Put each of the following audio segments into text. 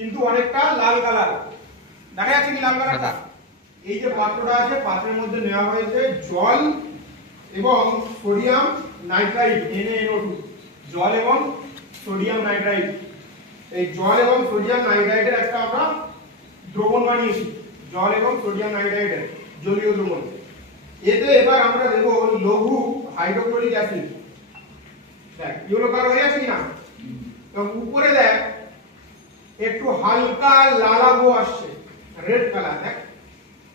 কিন্তু অনেকটা লাল কালার। দেখা যাচ্ছে কি লাল কালারটা? এই যে পাত্রটা আছে, পাত্রের মধ্যে নেওয়া হয়েছে জল এবং সোডিয়াম নাইট্রাইট NaNO2, জল এবং সোডিয়াম নাইট্রাইট। এই জল এবং সোডিয়াম নাইট্রাইটের একটা আমরা দ্রবণ বানিয়েছি, জল এবং সোডিয়াম নাইট্রাইটের জলীয় দ্রবণ। এতে এবার আমরা দেব লঘু হাইড্রোক্লোরিক অ্যাসিড। দেখ ইয়েলো কালার হয়ে আছে কিনা, এবং উপরে দেখ একটু হালকা লালাবো আসছে, রেড কালার। দেখ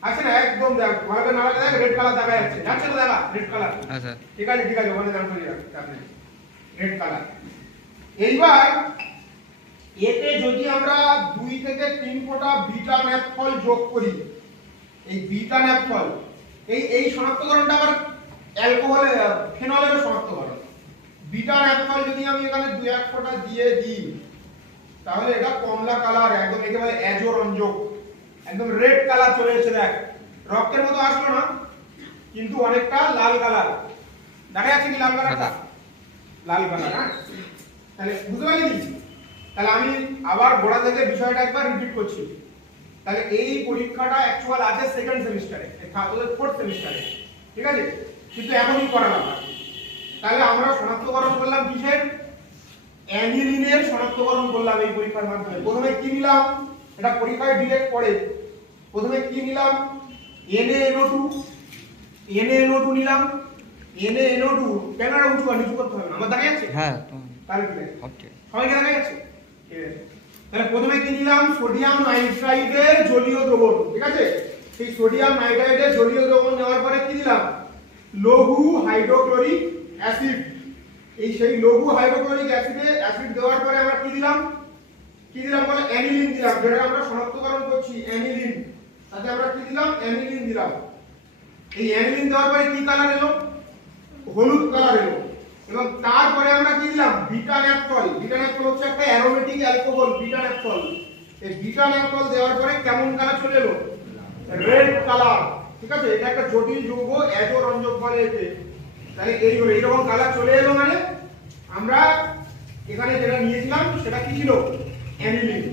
আছে না, একদম দেখ ভালো করে নাড়া দেখ, রেড কালার দেখা যাচ্ছে, যাচ্ছে তো দেখা রেড কালার। আচ্ছা ঠিক আছে ঠিক আছে, ওখানে দাঁড় করে রাখ আপনি, রেড কালার। এইবার এতে যদি আমরা 2 থেকে 3 ফোঁটা বিটা ন্যাপথল যোগ করি, এই বিটা ন্যাপথল এই শনাক্তকরণটা আবার অ্যালকোহল ফেনলেরও শনাক্তকরণ। বিটা ন্যাপথল যদি আমি এখানে 2-1 ফোঁটা দিয়ে দিই, তাহলে এটা কমলা কালার, একদম একেবারে অ্যাজোরঞ্জক, একদম রেড কালার চলে এসেছে। দেখ রক্তের মতো আসলো না, কিন্তু অনেকটা লাল কালার। দেখা যাচ্ছে কি লাল কালারটা? লাল কালার। হ্যাঁ, তাহলে বুঝতে পারলি? তাহলে আমি আবার গোড়া থেকে বিষয়টা একবার রিপিট করছি। তাহলে এই পরীক্ষাটা অ্যাকচুয়াল আছে সেকেন্ড সেমিস্টারে, তোদের 4th সেমিস্টারে, ঠিক আছে? কিন্তু এখনই করালাম না। তাহলে আমরা শনাক্তকরণ করলাম কিসের? অ্যানিলিনের শনাক্তকরণ করলাম এই পরীক্ষার মাধ্যমে। প্রথমে কি নিলাম, এটা পরীক্ষায় ডিরেক্ট পড়ে। প্রথমে কি নিলাম? NaNO2 নিলাম। NaNO2 ক্যামেরা উঁচু আর নিচু করতে হবে না, আমার দেখা যাচ্ছে? হ্যাঁ তাহলে ঠিক আছে, ওকে সবাইকে দেখা যাচ্ছে? ঠিক আছে। তাহলে প্রথমে কি নিলাম? সোডিয়াম নাইট্রাইটের জলীয় দ্রবণ, ঠিক আছে? সেই সোডিয়াম নাইট্রাইটের জলীয় দ্রবণ নেওয়ার পরে কি দিলাম? লঘু হাইড্রোক্লোরিক অ্যাসিড। এই সেই লঘু হাইড্রোক্লোরিক অ্যাসিড দেওয়ার পরে আমরা কি দিলাম? কি দিলাম বলে? অ্যানিলিন দিলাম, যেটা আমরা শনাক্তকরণ করছি অ্যানিলিন। তাতে আমরা কি দিলাম? অ্যানিলিন দিলাম। এই অ্যানিলিন দেওয়ার পরে কি কালার এলো? হলুদ কালার এলো। এবং তারপরে আমরা কি দিলাম? Beta naphthol. বিটা ন্যাপথল হচ্ছে একটা অ্যারোমেটিক অ্যালকোহল, বিটা ন্যাপথল। এই বিটা ন্যাপথল দেওয়ার পরে কেমন কালার চলে এলো? রেড কালার, ঠিক আছে? এটা একটা জটিল যৌগ, অ্যাজোরঞ্জক বলে একে। তাহলে এই হলো, এইরকম কালার চলে এলো, মানে আমরা এখানে যেটা নিয়েছিলাম সেটা কি ছিল? অ্যানিলিন।